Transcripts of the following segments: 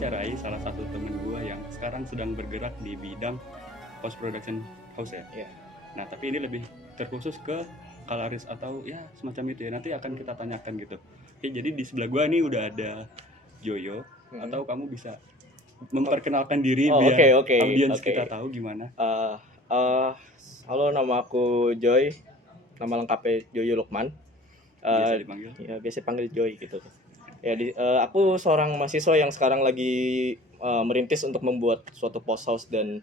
mewawancarai salah satu temen gue yang sekarang sedang bergerak di bidang post production house ya. Iya. Nah tapi ini lebih terkhusus ke coloris atau ya semacam itu ya. Nanti akan kita tanyakan gitu. Oke, jadi di sebelah gue nih udah ada Joyo. Atau kamu bisa memperkenalkan diri Oh, biar oke. audiens kita tahu gimana. Halo, nama aku Joy. Nama lengkapnya Joyo Lukman. Biasa dipanggil. Ya, biasa panggil Joy gitu. Ya, aku seorang mahasiswa yang sekarang lagi merintis untuk membuat suatu post house dan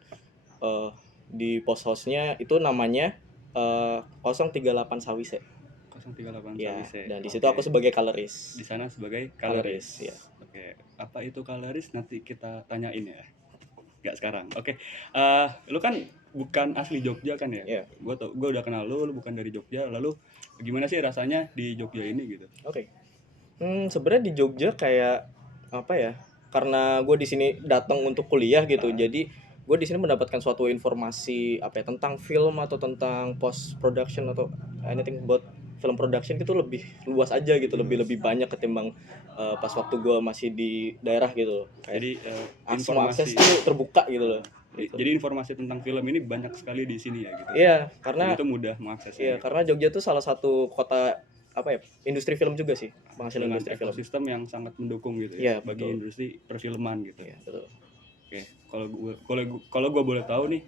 di post house-nya itu namanya 038 Sawise. 038 Ya, Sawise. dan di situ aku sebagai coloris. Di sana sebagai Coloris, coloris. ya. Oke, apa itu coloris nanti kita tanyain ya. Nggak sekarang. Oke. Lu kan bukan asli Jogja kan ya? Iya. Gue udah kenal lu bukan dari Jogja. Lalu gimana sih rasanya di Jogja ini gitu? Oke. Sebenarnya di Jogja kayak apa ya? Karena gue di sini datang untuk kuliah gitu, jadi gue di sini mendapatkan suatu informasi apa ya, tentang film atau tentang post production atau anything about film production gitu lebih luas aja gitu, lebih banyak ketimbang pas waktu gue masih di daerah gitu. Kayak Jadi semua akses informasi tuh terbuka gitu loh. Gitu. Jadi informasi tentang film ini banyak sekali di sini ya gitu. Iya, karena Jadi itu mudah mengaksesnya. Iya, gitu. karena Jogja tuh salah satu kota apa ya, industri film juga sih, penghasil Dengan industri film. ekosistem yang sangat mendukung gitu Iya, ya bagi betul. industri perfilman gitu. Iya, betul. Oke, kalau gue boleh tahu nih,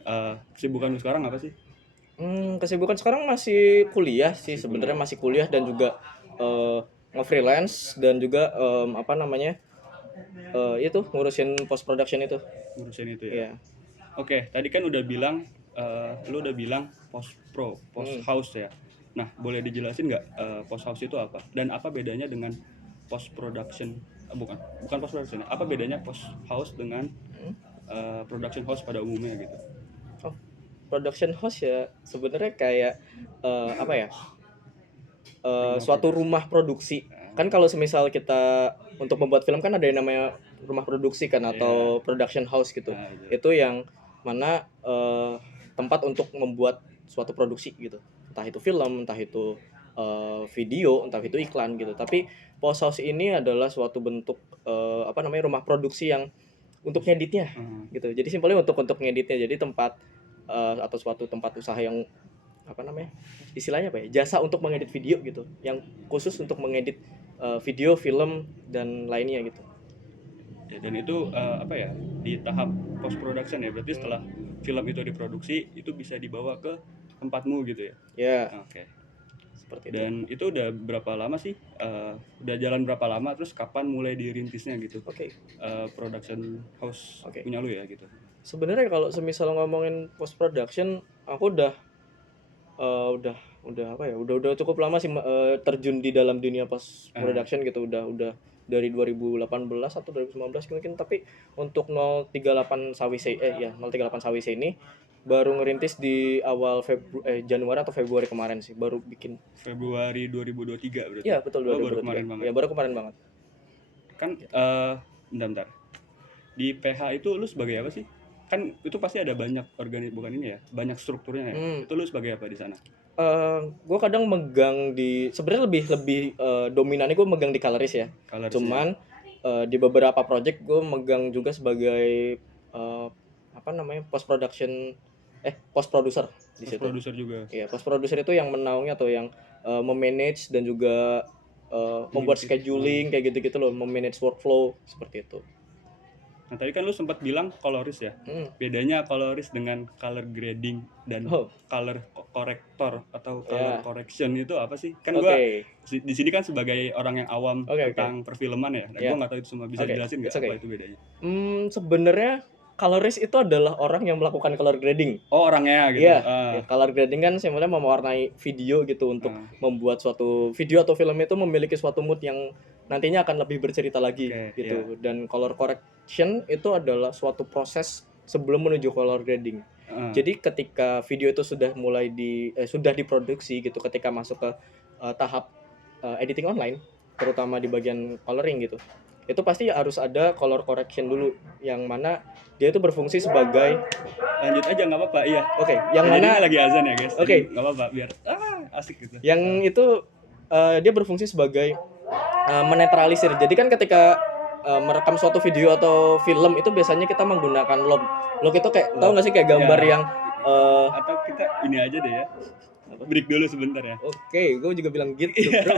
kesibukan lu sekarang apa sih? Kesibukan sekarang masih kuliah sih, sebenarnya masih kuliah dan juga nge-freelance dan juga apa namanya? Itu ngurusin post production itu. Ngurusin itu ya. Iya. Oke, tadi kan udah bilang lu udah bilang post house ya. Nah, boleh dijelasin nggak post house itu apa? Dan apa bedanya dengan post production? Bukan post production. Apa bedanya post house dengan production house pada umumnya gitu? Oh, production house ya sebenarnya kayak apa ya? Suatu rumah produksi. Kan kalau semisal kita untuk membuat film kan ada yang namanya rumah produksi kan atau production house gitu. Itu yang mana tempat untuk membuat suatu produksi gitu. Entah itu film, entah itu video, entah itu iklan gitu. Tapi post house ini adalah suatu bentuk apa namanya rumah produksi yang untuk ngeditnya gitu. Jadi simpelnya untuk ngeditnya. Jadi tempat atau suatu tempat usaha yang apa namanya, istilahnya apa ya, jasa untuk mengedit video gitu, yang khusus untuk mengedit video, film dan lainnya gitu. Ya, dan itu apa ya, di tahap post production ya, berarti setelah film itu diproduksi itu bisa dibawa ke tempatmu gitu ya? Ya. Oke. Seperti dan itu udah berapa lama sih? Udah jalan berapa lama? Terus kapan mulai dirintisnya gitu? Oke. Production house punya lu ya gitu? Sebenarnya kalau semisal ngomongin post production, aku udah apa ya, udah cukup lama sih terjun di dalam dunia post production gitu, udah dari 2018 atau 2019 mungkin. Tapi untuk 038 Sawise 038 Sawise ini baru ngerintis di awal Januari atau Februari kemarin sih, baru bikin. Februari 2023 berarti? Iya, betul, 2023. Baru kemarin banget? Iya, baru kemarin banget. Kan, bentar. Di PH itu lu sebagai apa sih? Kan itu pasti ada banyak banyak strukturnya ya. Itu lu sebagai apa di sana? Gue kadang megang sebenarnya lebih dominannya gue megang di coloris ya. Cuman di beberapa project gue megang juga sebagai apa namanya, post producer di situ. Post producer juga. Iya, post producer itu yang menaungi atau yang memanage dan juga membuat scheduling kayak gitu-gitu loh, memanage workflow seperti itu. Nah, tadi kan lu sempat bilang coloris ya. Bedanya coloris dengan color grading dan color corrector atau color correction itu apa sih? Kan gua di sini kan sebagai orang yang awam tentang perfilman ya. Gua nggak tahu itu semua, bisa jelasin nggak apa itu bedanya? Sebenarnya coloris itu adalah orang yang melakukan color grading. Oh, orangnya gitu. Iya, color grading kan sebenarnya mewarnai video gitu untuk membuat suatu video atau film itu memiliki suatu mood yang nantinya akan lebih bercerita lagi gitu. Dan color correction itu adalah suatu proses sebelum menuju color grading. Jadi ketika video itu sudah sudah diproduksi gitu, ketika masuk ke tahap editing online, terutama di bagian coloring gitu, itu pasti harus ada color correction dulu, yang mana dia itu berfungsi sebagai, lanjut aja nggak apa-apa. Iya. Oke, yang mana lagi azan ya guys. Oke. Nggak apa-apa, biar asik gitu. Yang itu dia berfungsi sebagai menetralisir. Jadi kan ketika merekam suatu video atau film itu biasanya kita menggunakan log. Log itu kayak tahu nggak sih kayak gambar Ya. yang Atau kita ini aja deh ya, break dulu sebentar ya. Oke, gue juga bilang gitu bro.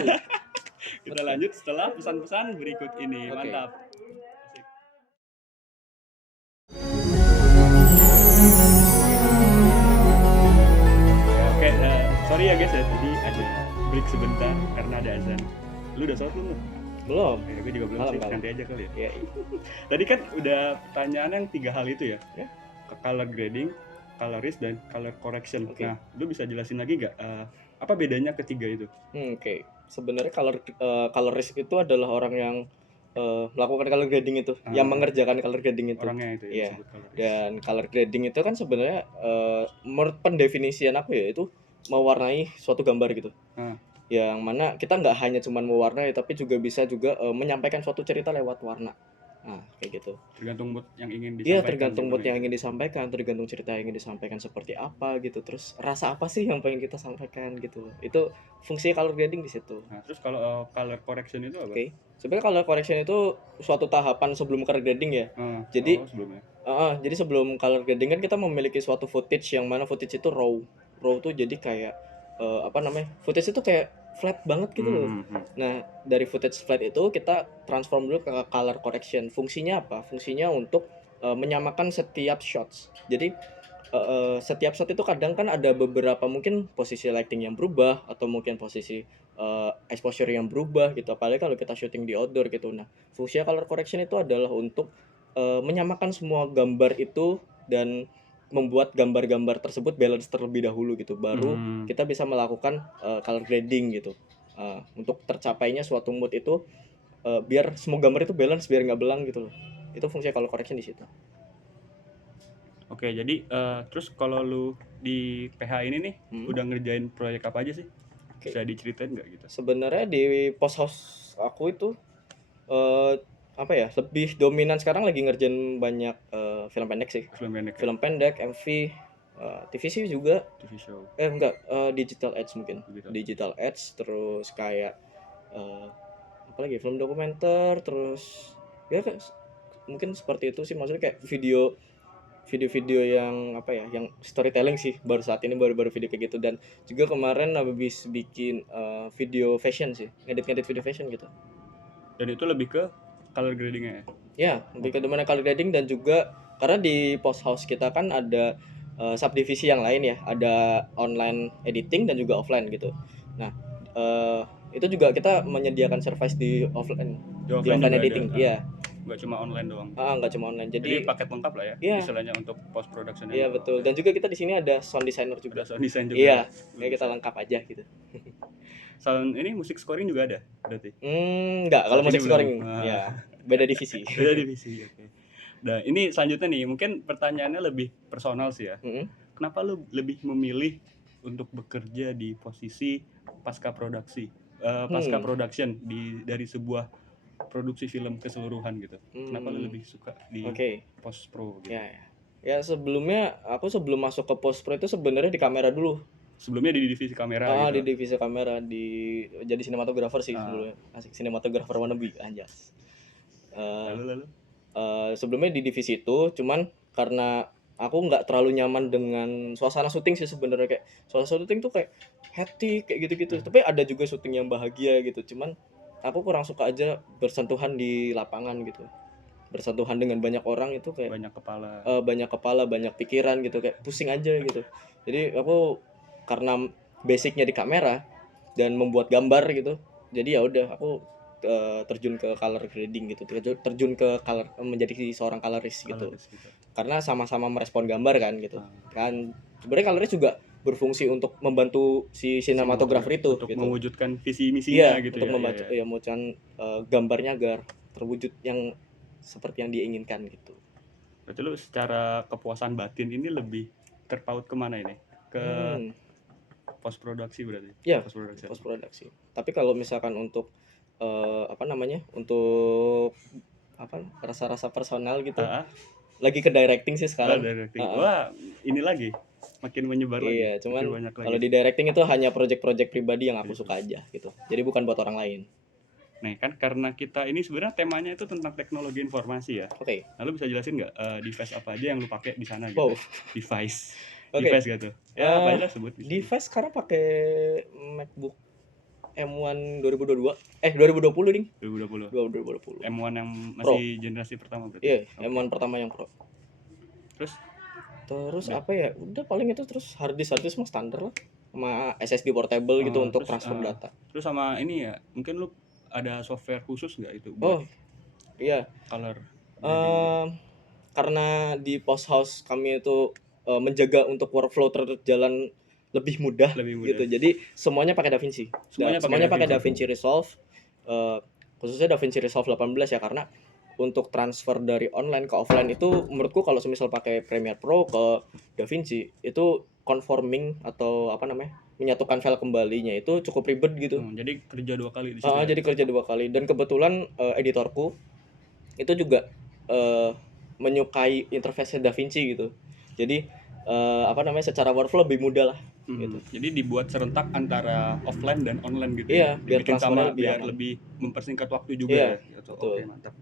Kita lanjut setelah pesan-pesan berikut ini. Oke. Mantap. Oke, sorry ya guys ya, tadi ada break sebentar karena ada azan. Lu udah sholat belum? Belum. Gue juga belum Malam, sih, malam. nanti aja kali ya. Ya, Tadi kan udah pertanyaan yang 3 hal itu ya, Ya. Color grading, colorist, dan color correction. Oke. Nah, lu bisa jelasin lagi gak apa bedanya ketiga itu? Oke. Sebenarnya colorist itu adalah orang yang melakukan color grading itu, yang mengerjakan color grading itu. Orangnya itu ya, Iya. disebut colorist. Dan color grading itu kan sebenarnya menurut pendefinisian aku ya itu mewarnai suatu gambar gitu. Yang mana kita nggak hanya cuman mewarnai tapi juga bisa juga menyampaikan suatu cerita lewat warna. Nah, kayak gitu. Tergantung mood yang ingin disampaikan. Iya, tergantung gitu mood ya. yang ingin disampaikan, tergantung cerita yang ingin disampaikan seperti apa gitu. Terus rasa apa sih yang pengen kita sampaikan gitu. Itu fungsi color grading di situ. Nah, terus kalau color correction itu apa? Oke. Sebenarnya color correction itu suatu tahapan sebelum color grading ya. Jadi sebelumnya. jadi sebelum color grading kan kita memiliki suatu footage yang mana footage itu raw. Raw tuh jadi kayak footage itu kayak flat banget gitu loh. Nah, dari footage flat itu kita transform dulu ke color correction. Fungsinya apa? Fungsinya untuk menyamakan setiap shots. Jadi setiap shot itu kadang kan ada beberapa mungkin posisi lighting yang berubah atau mungkin posisi exposure yang berubah gitu. Apalagi kalau kita syuting di outdoor gitu. Nah, fungsi color correction itu adalah untuk menyamakan semua gambar itu dan membuat gambar-gambar tersebut balance terlebih dahulu gitu. Baru kita bisa melakukan color grading gitu. Untuk tercapainya suatu mood itu biar semua gambar itu balance, biar nggak belang gitu loh. Itu fungsi color correction di situ. Oke, jadi terus kalau lu di PH ini nih udah ngerjain proyek apa aja sih? Bisa diceritain nggak gitu? Sebenarnya di post house aku itu lebih dominan sekarang lagi ngerjain banyak film pendek sih. Film pendek, MV, TV sih juga. TV show. Digital ads mungkin. Digital ads, terus kayak apalagi film dokumenter, terus ya mungkin seperti itu sih, maksudnya kayak video-video yang yang storytelling sih, baru saat ini baru video kayak gitu. Dan juga kemarin habis bikin video fashion sih, ngedit video fashion gitu. Dan itu lebih ke color gradingnya ya? Ya, lebih ke dimana color grading. Dan juga karena di post house kita kan ada subdivisi yang lain ya, ada online editing dan juga offline gitu. Nah, itu juga kita menyediakan service di offline editing. Iya. Nggak cuma online doang. Nggak cuma online. Jadi paket lengkap lah ya. Iya. Istilahnya untuk post production. Iya, betul. Dan juga kita di sini ada sound designer juga. Ada sound design juga. Iya, kayak kita lengkap aja gitu. Sound ini musik scoring juga ada berarti? Enggak, kalau musik scoring ya beda divisi. Beda divisi. Oke. Nah, ini selanjutnya nih, mungkin pertanyaannya lebih personal sih ya. Kenapa lu lebih memilih untuk bekerja di posisi pasca production dari sebuah produksi film keseluruhan gitu? Kenapa lu lebih suka di post pro gitu? Ya sebelumnya aku sebelum masuk ke post pro itu sebenarnya di kamera dulu. Sebelumnya di divisi kamera gitu. Di divisi kamera, jadi sinematografer sih sebelumnya. Asik, sinematografer wannabe anjas. Lalu sebelumnya di divisi itu, cuman karena aku nggak terlalu nyaman dengan suasana syuting sih sebenarnya. Kayak suasana syuting tuh kayak hectic kayak gitu-gitu. Tapi ada juga syuting yang bahagia gitu. Cuman aku kurang suka aja bersentuhan di lapangan gitu. Bersentuhan dengan banyak orang itu kayak banyak kepala, banyak pikiran gitu, kayak pusing aja gitu. Jadi aku karena basicnya di kamera dan membuat gambar gitu, jadi ya udah aku terjun ke color grading gitu, terjun ke color, menjadi seorang colorist gitu. Karena sama-sama merespon gambar kan gitu. Kan sebenarnya colorist juga berfungsi untuk membantu si sinematografer itu untuk gitu. mewujudkan visi misinya gitu untuk membaca mewujudkan gambarnya agar terwujud yang seperti yang diinginkan gitu. Berarti lu secara kepuasan batin ini lebih terpaut kemana ini? Ke post produksi berarti? Iya, post produksi. Tapi kalau misalkan untuk untuk rasa-rasa personal gitu, lagi ke directing sih sekarang. Wah, ini lagi makin menyebar lagi. Iya, cuman kalau di directing itu hanya project-project pribadi yang aku suka aja gitu. Jadi bukan buat orang lain. Nah kan karena kita ini sebenarnya temanya itu tentang teknologi informasi ya. Oke. Nah, lu bisa jelasin nggak device apa aja yang lu pakai di sana Wow. gitu? Device. Oke. Device gitu. Ya apa Eh, aja lah sebut. Device sekarang pakai MacBook M1 2022. 2020 ding. 2020. 2020. M1 yang masih generasi pertama berarti. Iya, Oke. M1 pertama yang Pro. Terus Udah. apa ya? Udah paling itu, terus hard disk mah standar lah. Sama SSD portable gitu untuk Terus, transfer data. Terus sama ini ya, mungkin lu ada software khusus nggak itu Oh, buat iya. color? Karena di post house kami itu menjaga untuk workflow terjalan lebih mudah gitu. Jadi semuanya pakai DaVinci. Semuanya pakai DaVinci Resolve. Khususnya DaVinci Resolve 18 ya, karena untuk transfer dari online ke offline itu menurutku kalau semisal pakai Premiere Pro ke DaVinci itu conforming atau apa namanya, menyatukan file kembalinya itu cukup ribet gitu. Jadi kerja 2 kali di situ. Jadi kerja 2 kali, dan kebetulan editorku itu juga menyukai interface DaVinci gitu. Jadi apa namanya, secara workflow lebih mudah lah gitu. Jadi dibuat serentak antara offline dan online gitu. Iya, biar bikin sama lebih biar aman. lebih mempersingkat waktu juga Iya, ya. Gitu. betul. Oke, mantap.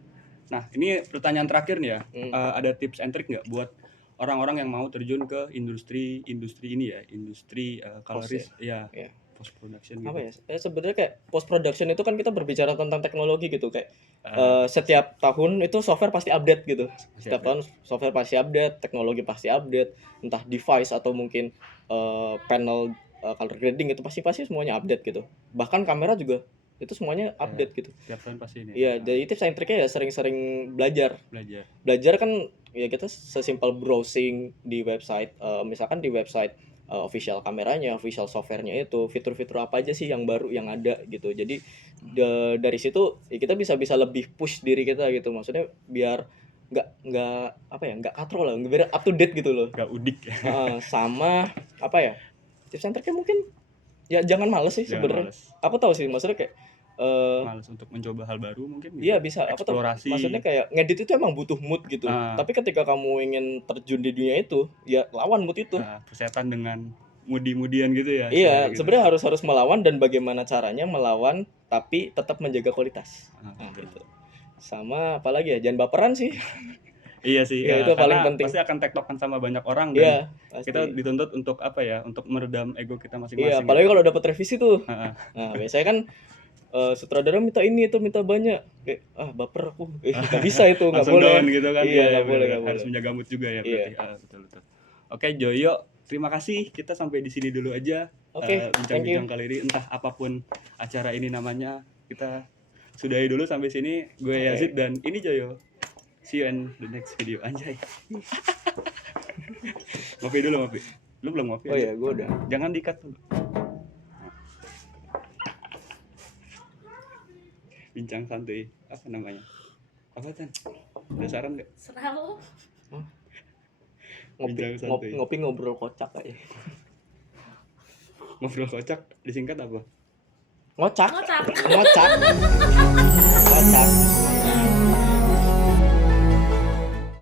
Nah, ini pertanyaan terakhir nih ya. Ada tips and trick nggak buat orang-orang yang mau terjun ke industri ini ya, industri coloris ya, Iya. post production gitu. Apa ya? Sebenarnya kayak post production itu kan kita berbicara tentang teknologi gitu, kayak setiap tahun itu software pasti update gitu. Setiap tahun software pasti update, teknologi pasti update, entah device atau mungkin panel color grading itu pasti semuanya update gitu. Bahkan kamera juga itu semuanya update gitu. Setiap tahun pasti ini. Iya, jadi tips and triknya ya sering-sering belajar. Belajar kan ya kita sesimpel browsing di website, misalkan di website official kameranya, official softwarenya itu, fitur-fitur apa aja sih yang baru yang ada gitu. Jadi dari situ ya kita bisa lebih push diri kita gitu. Maksudnya biar nggak apa ya, nggak katro lah, biar up to date gitu loh. Nggak udik ya. Sama apa ya, tips and triknya mungkin ya jangan males sih sebenarnya. Aku tahu sih maksudnya kayak males untuk mencoba hal baru mungkin gitu. Iya bisa, eksplorasi. Maksudnya kayak ngedit itu emang butuh mood gitu. Tapi ketika kamu ingin terjun di dunia itu, ya lawan mood itu. Persetan dengan mudi-mudian gitu ya. Iya, gitu. Sebenarnya harus melawan, dan bagaimana caranya melawan tapi tetap menjaga kualitas. Gitu. Sama apalagi ya, jangan baperan sih. Iya sih. Ya, itu paling penting. Pasti akan tektokan sama banyak orang dan kita dituntut untuk apa ya? Untuk meredam ego kita masing-masing. Iya, apalagi kalau dapat revisi tuh. Nah, biasanya kan sutradara minta ini, itu minta banyak, kayak baper aku, nggak bisa itu, nggak boleh gitu kan. Iya, nggak boleh. Harus menjaga mood juga ya berarti. Betul. Oke Joyo, terima kasih, kita sampai di sini dulu aja. Bincang-bincang kali ini, entah apapun acara ini namanya, kita sudahi dulu sampai sini. Gue Yazid dan ini Joyo. See you in the next video. Anjay. Ngopi dulu, ngopi. Lu belum ngopi? Oh iya, gue udah. Jangan di-cut dulu. Bincang santuy, apa namanya? Apa Tan? Ada saran nggak? Selalu Ngopi ngobrol kocak aja. Ngobrol kocak disingkat apa? Ngocak. ngocak. Ngocak.